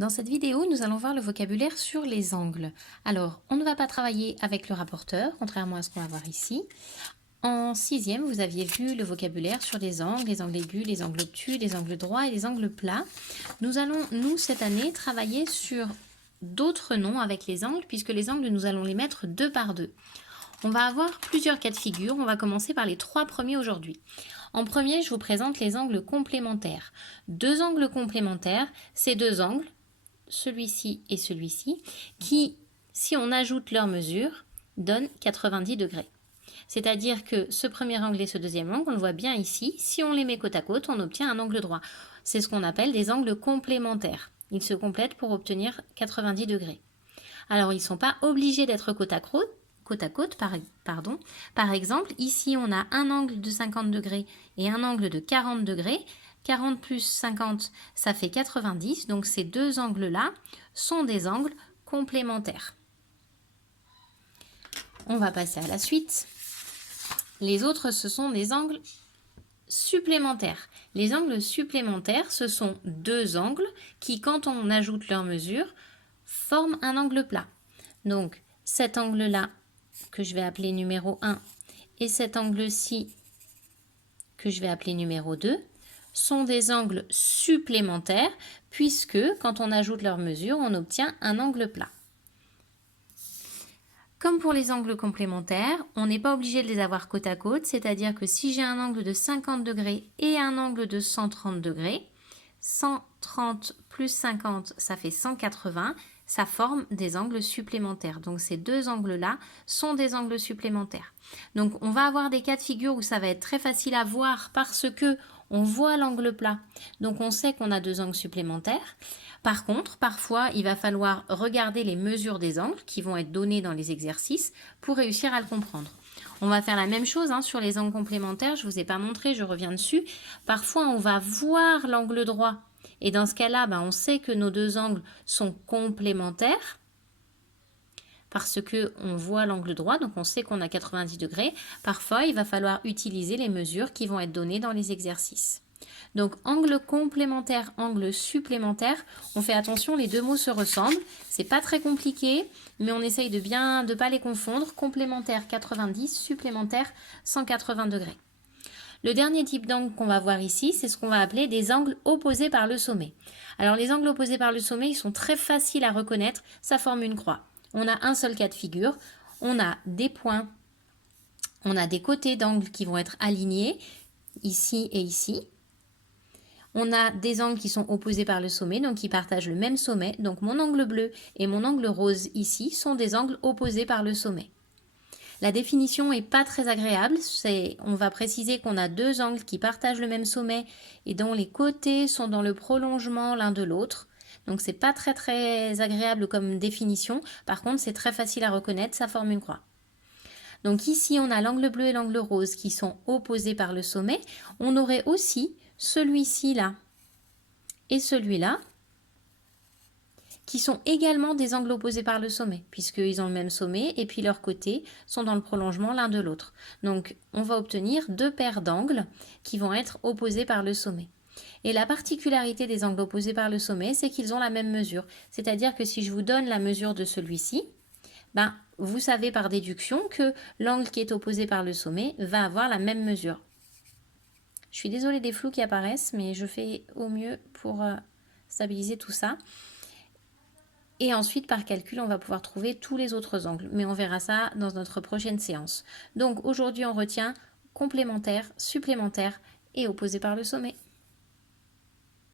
Dans cette vidéo, nous allons voir le vocabulaire sur les angles. Alors, on ne va pas travailler avec le rapporteur, contrairement à ce qu'on va voir ici. En sixième, vous aviez vu le vocabulaire sur les angles aigus, les angles obtus, les angles droits et les angles plats. Nous allons, cette année, travailler sur d'autres noms avec les angles, puisque les angles, nous allons les mettre deux par deux. On va avoir plusieurs cas de figure. On va commencer par les trois premiers aujourd'hui. En premier, je vous présente les angles complémentaires. Deux angles complémentaires, c'est deux angles, celui-ci et celui-ci, qui, si on ajoute leurs mesures, donnent 90 degrés. C'est-à-dire que ce premier angle et ce deuxième angle, on le voit bien ici, si on les met côte à côte, on obtient un angle droit. C'est ce qu'on appelle des angles complémentaires. Ils se complètent pour obtenir 90 degrés. Alors, ils ne sont pas obligés d'être côte à côte, Par exemple, ici, on a un angle de 50 degrés et un angle de 40 degrés. 40 plus 50, ça fait 90. Donc, ces deux angles-là sont des angles complémentaires. On va passer à la suite. Les autres, ce sont des angles supplémentaires. Les angles supplémentaires, ce sont deux angles qui, quand on ajoute leurs mesures, forment un angle plat. Donc, cet angle-là, que je vais appeler numéro 1, et cet angle-ci, que je vais appeler numéro 2, sont des angles supplémentaires, puisque, quand on ajoute leurs mesures, on obtient un angle plat. Comme pour les angles complémentaires, on n'est pas obligé de les avoir côte à côte, c'est-à-dire que si j'ai un angle de 50 degrés et un angle de 130 degrés, 130 plus 50, ça fait 180, ça forme des angles supplémentaires. Donc ces deux angles-là sont des angles supplémentaires. Donc on va avoir des cas de figure où ça va être très facile à voir parce que on voit l'angle plat. Donc on sait qu'on a deux angles supplémentaires. Par contre, parfois, il va falloir regarder les mesures des angles qui vont être données dans les exercices pour réussir à le comprendre. On va faire la même chose sur les angles complémentaires. Je ne vous ai pas montré, je reviens dessus. Parfois, on va voir l'angle droit. Et dans ce cas-là, on sait que nos deux angles sont complémentaires parce qu'on voit l'angle droit, donc on sait qu'on a 90 degrés. Parfois, il va falloir utiliser les mesures qui vont être données dans les exercices. Donc, angle complémentaire, angle supplémentaire, on fait attention, les deux mots se ressemblent. C'est pas très compliqué, mais on essaye de bien de pas les confondre. Complémentaire 90, supplémentaire 180 degrés. Le dernier type d'angle qu'on va voir ici, c'est ce qu'on va appeler des angles opposés par le sommet. Alors, les angles opposés par le sommet, ils sont très faciles à reconnaître. Ça forme une croix. On a un seul cas de figure. On a des points, on a des côtés d'angles qui vont être alignés, ici et ici. On a des angles qui sont opposés par le sommet, donc qui partagent le même sommet. Donc mon angle bleu et mon angle rose ici sont des angles opposés par le sommet. La définition n'est pas très agréable. On va préciser qu'on a deux angles qui partagent le même sommet et dont les côtés sont dans le prolongement l'un de l'autre. Donc c'est pas très agréable comme définition. Par contre, c'est très facile à reconnaître, ça forme une croix. Donc ici, on a l'angle bleu et l'angle rose qui sont opposés par le sommet. On aurait aussi celui-ci là et celui-là qui sont également des angles opposés par le sommet, puisqu'ils ont le même sommet et puis leurs côtés sont dans le prolongement l'un de l'autre. Donc on va obtenir deux paires d'angles qui vont être opposés par le sommet. Et la particularité des angles opposés par le sommet, c'est qu'ils ont la même mesure. C'est-à-dire que si je vous donne la mesure de celui-ci, vous savez par déduction que l'angle qui est opposé par le sommet va avoir la même mesure. Je suis désolée des flous qui apparaissent, mais je fais au mieux pour stabiliser tout ça. Et ensuite, par calcul, on va pouvoir trouver tous les autres angles. Mais on verra ça dans notre prochaine séance. Donc aujourd'hui, on retient complémentaire, supplémentaire et opposé par le sommet.